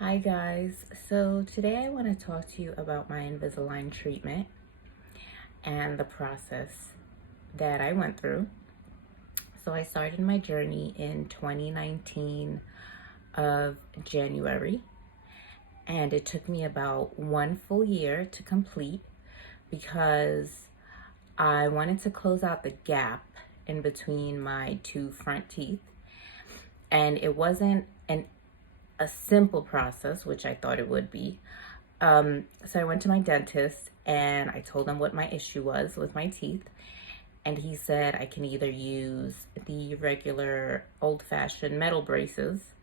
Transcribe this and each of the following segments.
Hi guys, so today I want to talk to you about my Invisalign treatment and the process that I went through. So I started my journey in 2019 of January, and it took me about 1 full year to complete because I wanted to close out the gap in between my two front teeth, and it wasn't a simple process, which I thought it would be. So I went to my dentist and I told him what my issue was with my teeth. And he said I can either use the regular old-fashioned metal braces,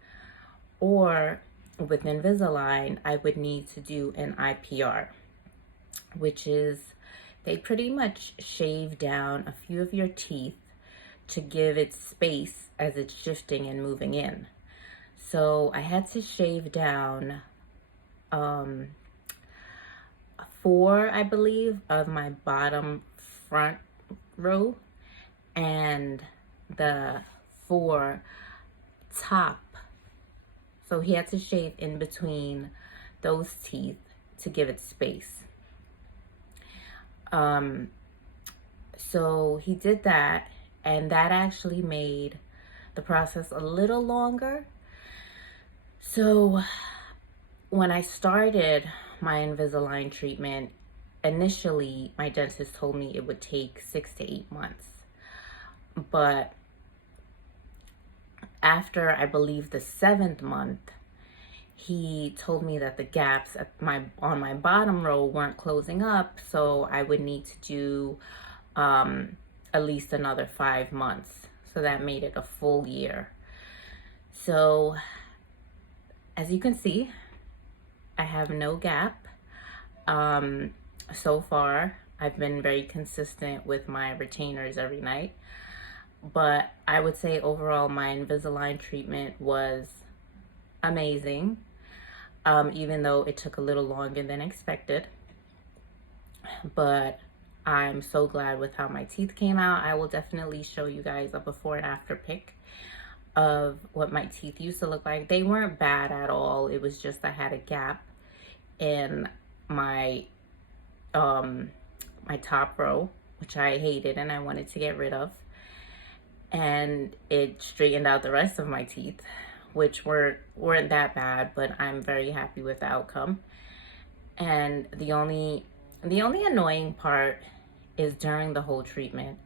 or with Invisalign, I would need to do an IPR, which is they pretty much shave down a few of your teeth to give it space as it's shifting and moving in. So I had to shave down four, I believe, of my bottom front row and the four top. So he had to shave in between those teeth to give it space. So he did that, and that actually made the process a little longer. So when I started my Invisalign treatment, initially my dentist told me it would take 6 to 8 months. But after, I believe, the 7th month, he told me that the gaps on my bottom row weren't closing up, so I would need to do at least another 5 months. So that made it a full year. So as you can see, I have no gap. So far, I've been very consistent with my retainers every night. But I would say overall, my Invisalign treatment was amazing, even though it took a little longer than expected. But I'm so glad with how my teeth came out. I will definitely show you guys a before and after pic of what my teeth used to look like. They weren't bad at all. It was just I had a gap in my my top row, which I hated and I wanted to get rid of. And it straightened out the rest of my teeth, which weren't that bad, but I'm very happy with the outcome. And the only annoying part is during the whole treatment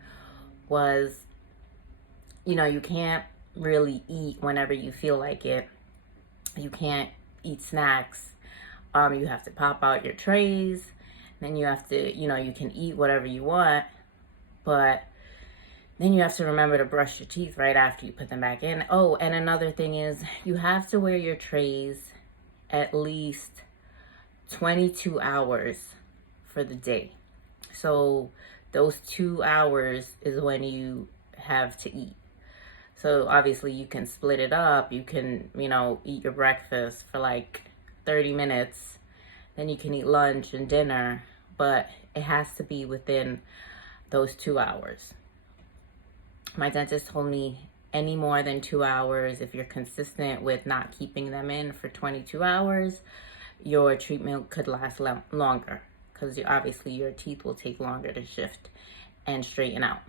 was, you can't really eat whenever you feel like it. You can't eat snacks. You have to pop out your trays. Then you have to, you can eat whatever you want, but then you have to remember to brush your teeth right after you put them back in. Oh, and another thing is you have to wear your trays at least 22 hours for the day. So those 2 hours is when you have to eat. So obviously you can split it up. You can, eat your breakfast for like 30 minutes. Then you can eat lunch and dinner, but it has to be within those 2 hours. My dentist told me any more than 2 hours, if you're consistent with not keeping them in for 22 hours, your treatment could last longer, because obviously your teeth will take longer to shift and straighten out.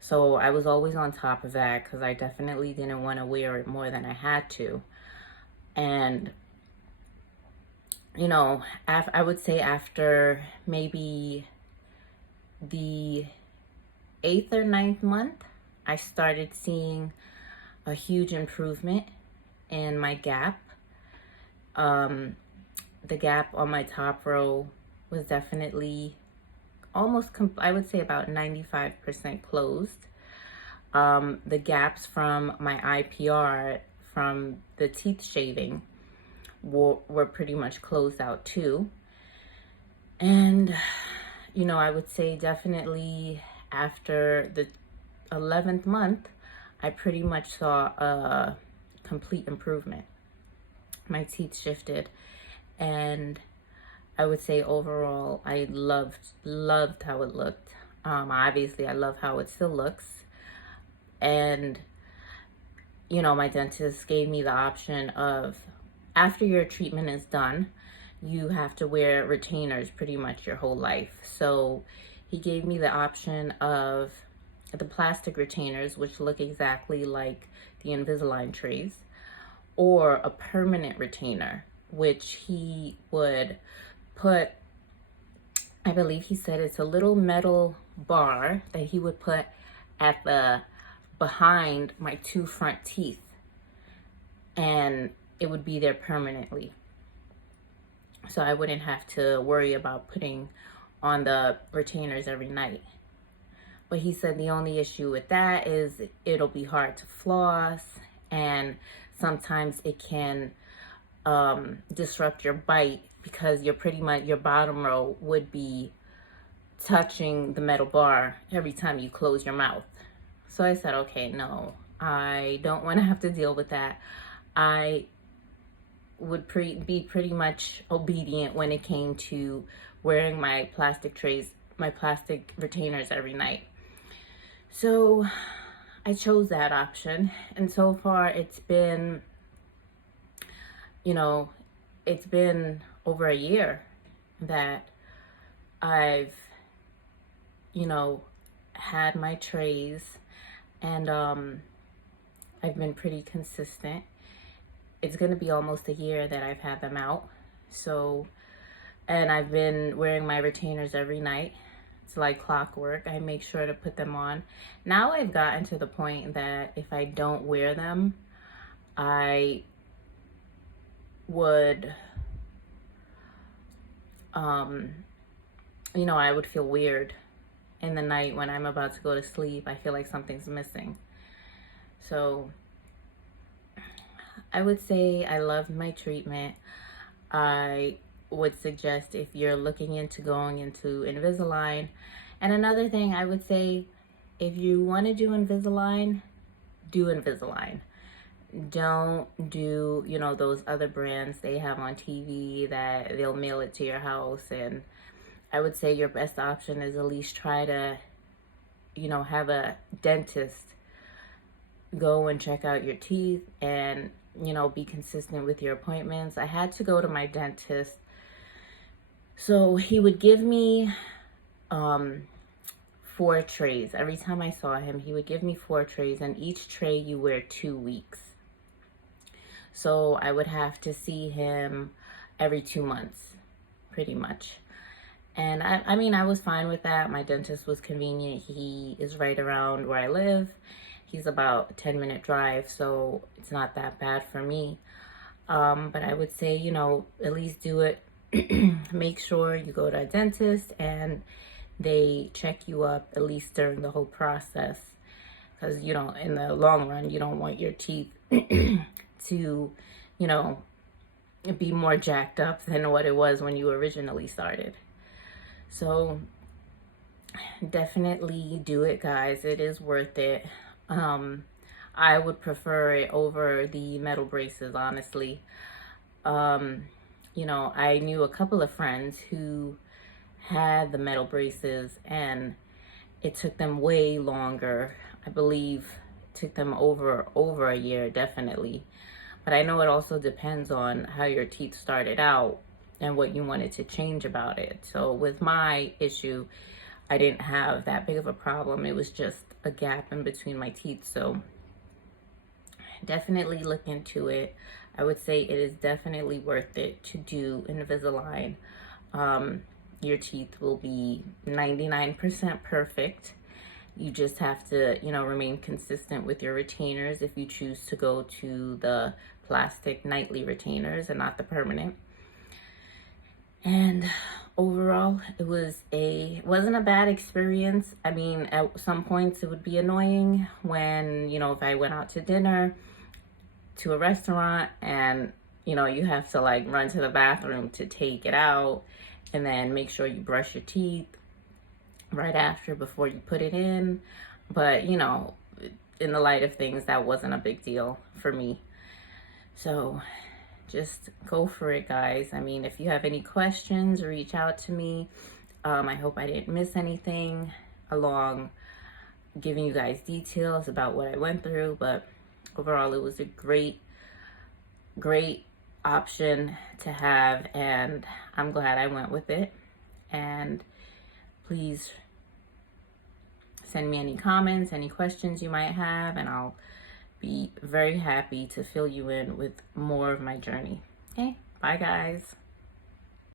So I was always on top of that because I definitely didn't want to wear it more than I had to. And, I would say after maybe the 8th or 9th month, I started seeing a huge improvement in my gap. The gap on my top row was definitely almost, I would say about 95% closed. The gaps from my IPR from the teeth shaving were pretty much closed out too. And, I would say definitely after the 11th month, I pretty much saw a complete improvement. My teeth shifted, and I would say overall, I loved how it looked. Obviously, I love how it still looks. And, my dentist gave me the option of after your treatment is done, you have to wear retainers pretty much your whole life. So he gave me the option of the plastic retainers, which look exactly like the Invisalign trays, or a permanent retainer, which he would put, I believe he said it's a little metal bar that he would put at the behind my two front teeth, and it would be there permanently. So I wouldn't have to worry about putting on the retainers every night. But he said the only issue with that is it'll be hard to floss, and sometimes it can disrupt your bite because you're pretty much, your bottom row would be touching the metal bar every time you close your mouth. So I said, okay, no, I don't want to have to deal with that. I would be pretty much obedient when it came to wearing my plastic trays, my plastic retainers every night. So I chose that option, and so far it's been, it's been over a year that I've, had my trays, and I've been pretty consistent. It's going to be almost a year that I've had them out. So, and I've been wearing my retainers every night. It's like clockwork. I make sure to put them on. Now I've gotten to the point that if I don't wear them, I would, I would feel weird in the night when I'm about to go to sleep. I feel like something's missing. So I would say I love my treatment. I would suggest if you're looking into going into Invisalign. And another thing I would say, if you want to do Invisalign, do Invisalign. Don't do, those other brands they have on TV that they'll mail it to your house. And I would say your best option is at least try to, have a dentist go and check out your teeth and, be consistent with your appointments. I had to go to my dentist. So he would give me 4 trays. Every time I saw him, he would give me 4 trays, and each tray you wear 2 weeks. So I would have to see him every 2 months, pretty much. And I was fine with that. My dentist was convenient. He is right around where I live. He's about a 10-minute drive, so it's not that bad for me. But I would say, at least do it. Make sure you go to a dentist and they check you up at least during the whole process. Because, in the long run, you don't want your teeth to, be more jacked up than what it was when you originally started. So definitely do it, guys. It is worth it. I would prefer it over the metal braces, honestly. I knew a couple of friends who had the metal braces, and it took them way longer. I believe it took them over a year, definitely. But I know it also depends on how your teeth started out and what you wanted to change about it. So with my issue, I didn't have that big of a problem. It was just a gap in between my teeth. So definitely look into it. I would say it is definitely worth it to do Invisalign. Your teeth will be 99% perfect. You just have to, remain consistent with your retainers if you choose to go to the plastic nightly retainers and not the permanent. And overall, it wasn't a bad experience. At some points it would be annoying when, if I went out to dinner, to a restaurant, and, you have to run to the bathroom to take it out, and then make sure you brush your teeth right after before you put it in. But, in the light of things, that wasn't a big deal for me. So just go for it, guys. If you have any questions, reach out to me. I hope I didn't miss anything along giving you guys details about what I went through, but overall it was a great option to have, and I'm glad I went with it. And please send me any comments, any questions you might have, and I'll be very happy to fill you in with more of my journey. Okay, bye guys.